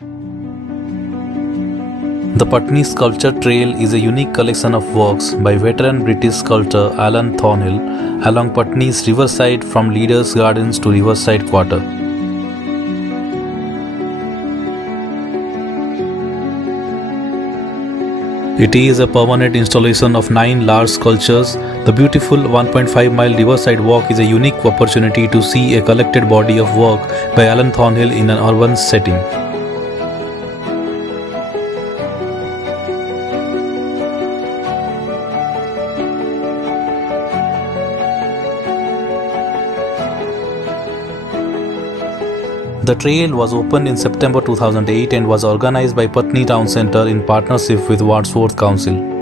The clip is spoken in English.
The Putney Sculpture Trail is a unique collection of works by veteran British sculptor Alan Thornhill along Putney's Riverside from Leaders Gardens to Riverside Quarter. It is a permanent installation of 9 large sculptures. The beautiful 1.5-mile Riverside Walk is a unique opportunity to see a collected body of work by Alan Thornhill in an urban setting. The trail was opened in September 2008 and was organised by Putney Town Centre in partnership with Wandsworth Council.